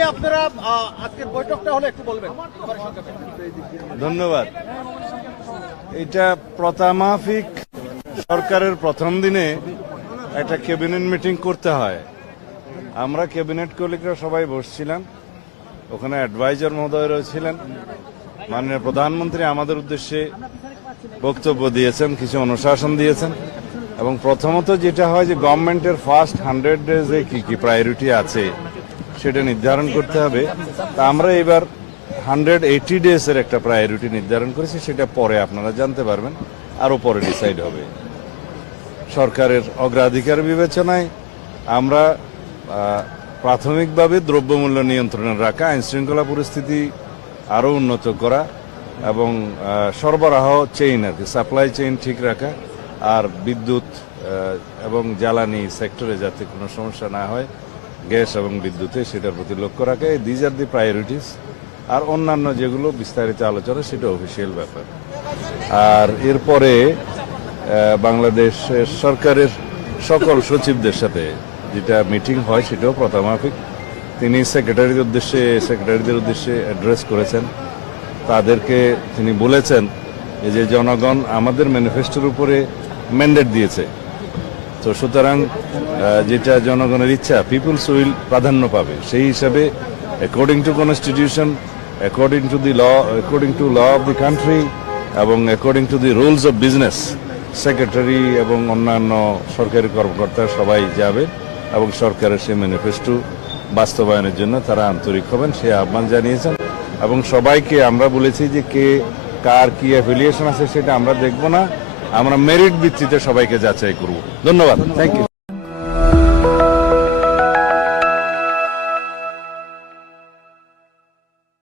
নিয়ে আপনারা আজকের বৈঠকটা হলো একটু বলবেন। ধন্যবাদ। এটা প্রথামাফিক সরকারের প্রথম দিনে একটা ক্যাবিনেট মিটিং করতে হয়। আমরা ক্যাবিনেট কলিগরা সবাই বসছিলাম, ওখানে অ্যাডভাইজার মহোদয়রাও ছিলেন। মাননীয় প্রধানমন্ত্রী আমাদের উদ্দেশ্যে বক্তব্য দিয়েছেন, কিছু অনুশাসন দিয়েছেন। এবং প্রথমত যেটা হয় যে গভর্নমেন্টের ফার্স্ট 100 ডেজে কি কি প্রায়োরিটি আছে সেটা নির্ধারণ করতে হবে। তা আমরা এবার 180 ডেজের একটা প্রায়োরিটি নির্ধারণ করেছি, সেটা পরে আপনারা জানতে পারবেন, আরও পরে ডিসাইড হবে। সরকারের অগ্রাধিকার বিবেচনায় আমরা প্রাথমিকভাবে দ্রব্যমূল্য নিয়ন্ত্রণে রাখা, আইনশৃঙ্খলা পরিস্থিতি আরও উন্নত করা এবং সরবরাহ চেইন আর কি সাপ্লাই চেইন ঠিক রাখা, আর বিদ্যুৎ এবং জ্বালানি সেক্টরে যাতে কোনো সমস্যা না হয়, গ্যাস এবং বিদ্যুতে, সেটার প্রতি লক্ষ্য রাখা। These are the priorities. আর অন্যান্য যেগুলো বিস্তারিত আলোচনা সেটা অফিসিয়াল ব্যাপার। আর এরপরে বাংলাদেশের সরকারের সকল সচিবদের সাথে যেটা মিটিং হয় সেটাও প্রথামাফিক। তিনি সেক্রেটারিদের উদ্দেশ্যে অ্যাড্রেস করেছেন। তাদেরকে তিনি বলেছেন যে জনগণ আমাদের ম্যানিফেস্টোর উপরে ম্যান্ডেট দিয়েছে, তো সুতরাং যেটা জনগণের ইচ্ছা, পিপুলস উইল প্রাধান্য পাবে। সেই হিসাবে according to constitution, according to law of the country এবং according to the rules of business, secretary এবং অন্যান্য সরকারি কর্মকর্তা সবাই যাবে এবং সরকারের সেই ম্যানিফেস্টো বাস্তবায়নের জন্য তারা আন্তরিক হবেন, সে আহ্বান জানিয়েছেন। এবং সবাইকে আমরা বলেছি যে কে কার কি অ্যাফিলিয়েশন আছে সেটা আমরা দেখব না, আমরা মেরিট ভিত্তিতে সবাইকে যাচাই করব। ধন্যবাদ। Thank you.